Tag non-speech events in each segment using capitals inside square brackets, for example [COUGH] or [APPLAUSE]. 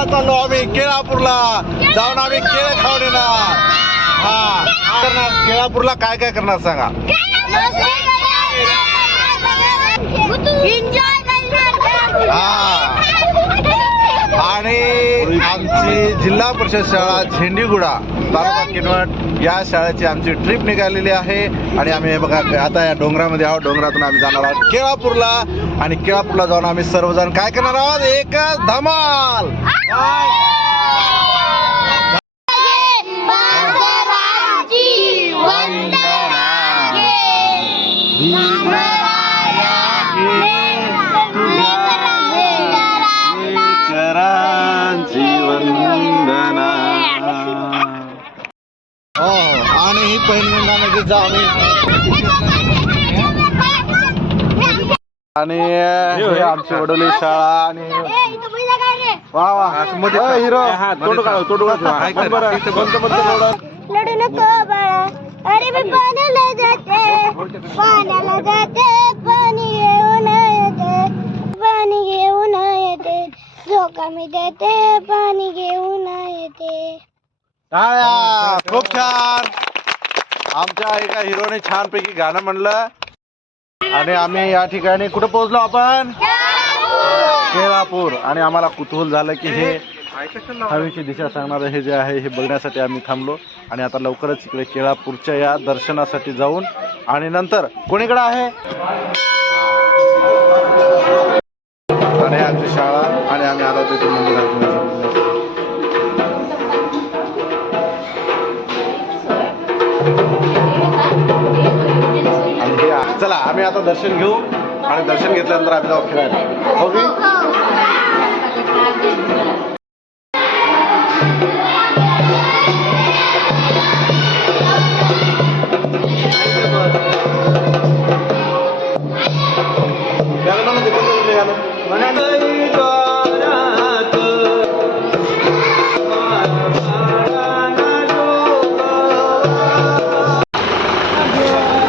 केळापूरला चाललो आम्ही केळापूरला. जाऊन आम्ही केळ खाऊन येणार. हा. करणार? केळापूरला काय काय करणार सांगा? हा. आणि आमची जिल्हा परिषद शाळा झेंडीगुडा तालुका किनवट या शाळेची आमची ट्रिप निघालेली आहे. आणि आम्ही बघा आता या डोंगरामध्ये आहोत. डोंगरातून आम्ही जाणार आहोत. केळापूरला आणि केळापूरला जाऊन आम्ही सर्वजण काय करणार आहोत? एकच धमाल! हो. आणि ही नदीचा आम्ही आणि हे आमची वडोली शाळा आणि वा वा. अ, हिरो तोंड काढ, तोंड काढ. बरं. लढू नको बाळा. अरे मी पाण्याला जाते. पाण्याला जाते. पाणी घेऊन येते. पाणी घेऊन येते. झोका मी देते. पाणी घेऊन येते. टाळ्या. खूप छान. आमच्या एका हिरोने छानपैकी गाणं म्हणलं. आणि आम्ही या ठिकाणी कुठं पोहोचलो आपण? केळापूर आणि आम्हाला कुतूहल झालं की हे हवेची दिशा सांगणारं हे जे आहे हे बघण्यासाठी आम्ही थांबलो. आणि आता लवकरच इकडे केळापूरच्या या दर्शनासाठी जाऊन आणि नंतर कोणीकडे आहे? आणि हे आमची शाळा आणि आम्ही आलो तिथे मंदिरात चला आम्ही आता दर्शन घेऊ आणि दर्शन घेतल्यानंतर आम्ही जाऊ फिरायला. हो ओके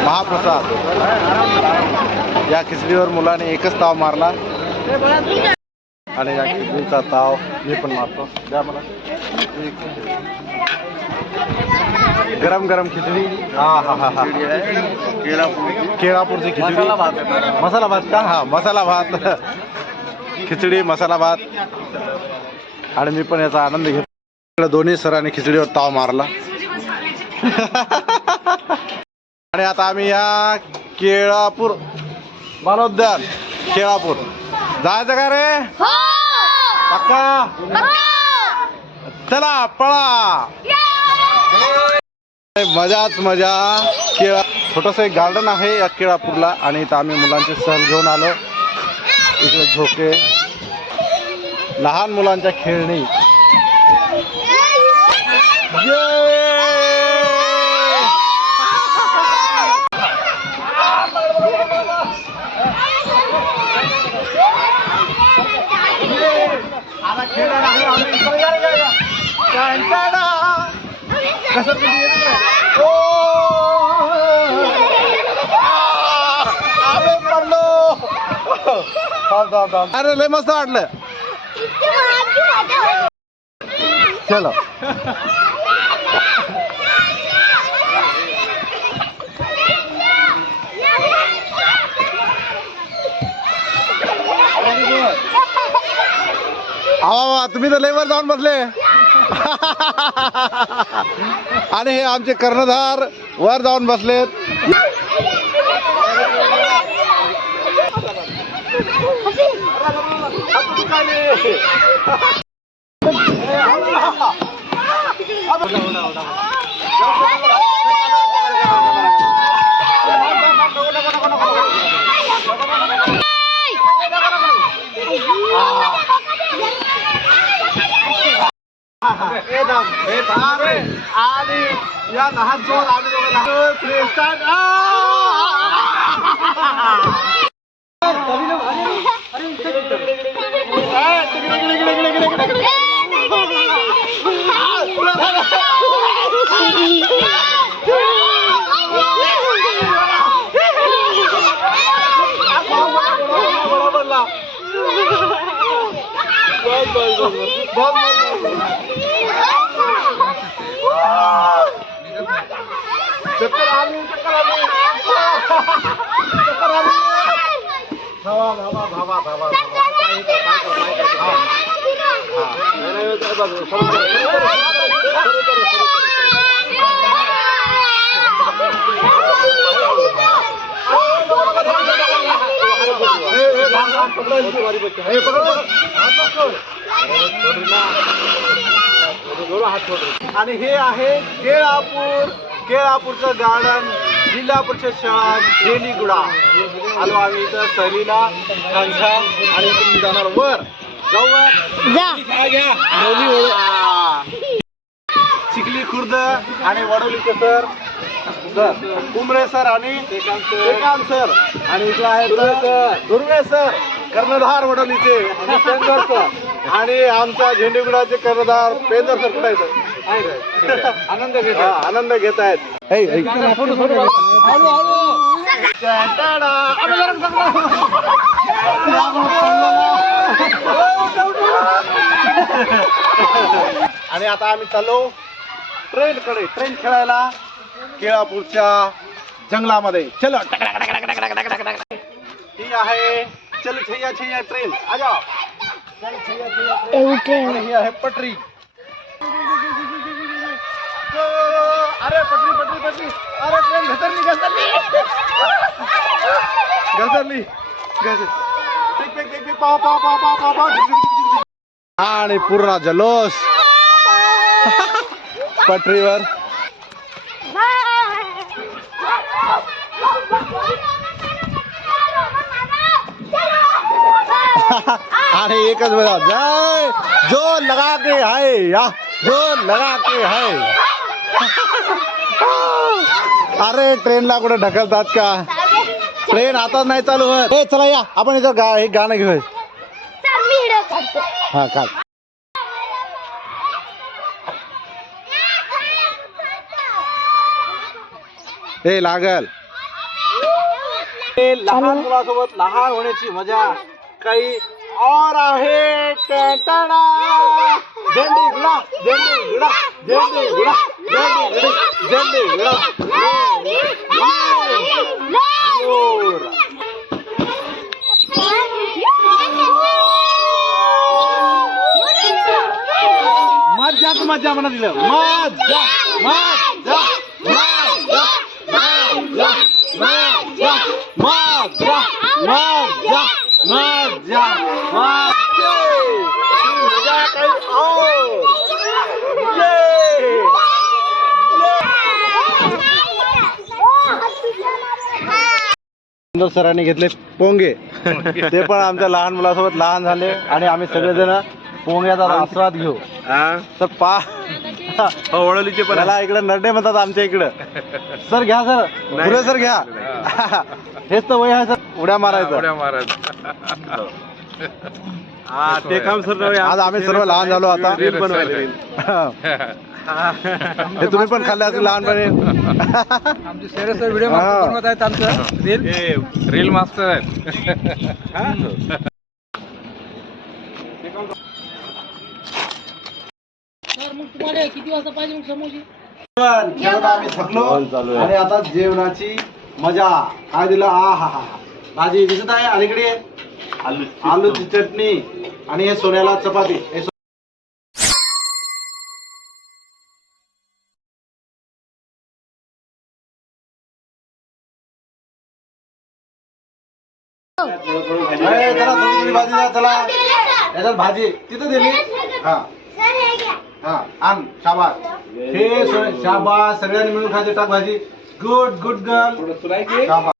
महाप्रसाद. या खिचडीवर मुलाने एकच ताव मारला. आणि या खिचडीचा ताव मी पण मारतो. द्या मला. गरम गरम खिचडी. हा हा हा हा. केळापूरची खिचडी. मसाला भात. का? हा मसाला भात. खिचडी मसाला भात. आणि मी पण याचा आनंद घेतो दोन्ही सरांनी खिचडीवर ताव मारला. [LAUGHS] आणि आता आम्ही या केळापूर बालोद्यान केळापूर जायचं का रे पक्का चला पळा मजाच मजा केळा छोटस एक गार्डन आहे या केळापूरला आणि इथं आम्ही मुलांचे सहल घेऊन आलो। इकडे झोके। लहान मुलांच्या खेळणी कसं किती येतं काय? ओ! आम्ही पडलो. अरे लय मस्त वाटलं. चलो. आवा तुम्ही तर लेवर जाऊन बसले. [LAUGHS] आणि हे आमचे कर्णधार वर जाऊन बसलेत. [LAUGHS] आणि या लहान सोबत आम्ही दोघं लहान प्लेस्टार्ट बरोबर धावा धावा धावा धावा धावा पाय धावा धावा धावा धावा काही आणि हे आहे केळापूर केळापूरचं गार्डन जिल्हा परिषद शाळा बेलीगुडा आलो आम्ही इथं सहलीला कांक्षा आणि तुम्ही जाणार वर. जाऊ. चिखली खुर्द आणि वडोलीचे सर. सर कुंबरे सर आणि श्रीकांत सर. आणि इकडे आहेत दुर्वे सर. कर्णधार वडोलीचे. आणि पेंदर सर. आणि आमचा झेंडेगुडाचे कर्णधार पेंदर सर कुठे आहेत? आनंद घेत आनंद घेत आहेत आणि आता आम्ही चाललो ट्रेन कडे ट्रेन खेळायला केळापूरच्या जंगलामध्ये. चलो. ही आहे चल छैया छैया ट्रेन आजा. एवढी ट्रेन आणि ही आहे पटरी. हो, हो, हो, अरे पटली पटली पटली. अरे ट्रेन घसरली घसरली? घसरली. घसरली. पाव पाव पाव पाव पाव पाव. आणि पूर्ण जलोस पटरीवर. आणि एकच बघा. जय! जो लगा के है या. जो लगा के है अरे ट्रेनला कुठे ढकलतात का? ट्रेन आता नाही चालू होत. ए चला या. आपण इथं गा एक गाणं घेऊया. हा काढ. हे लागल. लहान मुलासोबत लहान होण्याची मजा काही और आहे टॅटाडा. झेंडे गुडा झेंडे गुडा झेंडे गुडा జల్లి మజ్జా మజ్జా మన దిల మజ్జా మజ్జా सरांनी घेतले पोंगे. ते पण आमच्या लहान मुलासोबत लहान झाले आणि आम्ही सगळेजण पोंग्याचा आस्वाद घेऊ. तर पा वळलीचे पण त्याला इकडे नरडे म्हणतात आमच्या इकडं. सर घ्या सर. पुरे सर घ्या. हेच तर वय आहे सर. उड्या मारायचं. उड्या मारायचं. हा ते काम सर आज आम्ही सर्व लहान झालो आता. रील. हे तुम्ही पण खाल्ले असेल लहानपणी. आमचे सर व्हिडिओ. बनवत आहेत आमचं. रील हे रील मास्टर आहेत. जेवण आम्ही थकलो आणि आता जेवणाची मजा. काय दिलं? आ हा हा हा. भाजी दिसत आहे अलीकडे. आलूची चटणी. आणि हे सोन्याला चपाती. ए, चला थोडी थोडी भाजी द्या चला. याच्यात भाजी. तिथं दिली. हा. हा आण शाबास. हे सोने शाबास. सगळ्यांनी मिळून खायचे टाक भाजी. गुड गुड गर्ल शाबास.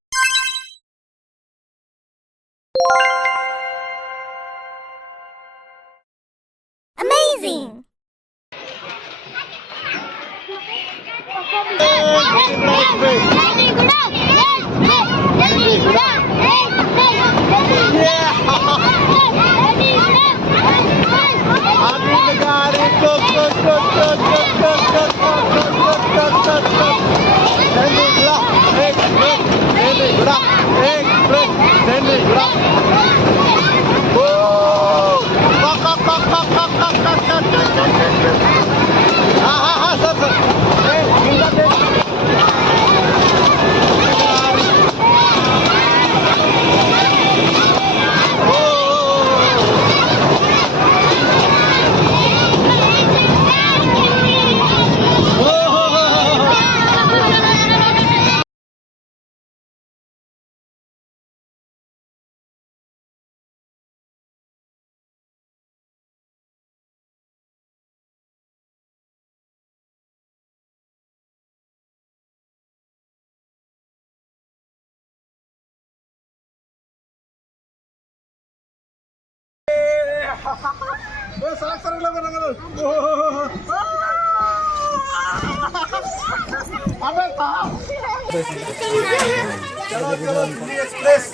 Delhi express.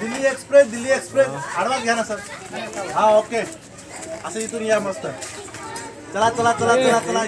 Delhi express Delhi express. Advance घ्या ना सर. हा ओके. असं इथून या मस्त. चला चला चला चला चला.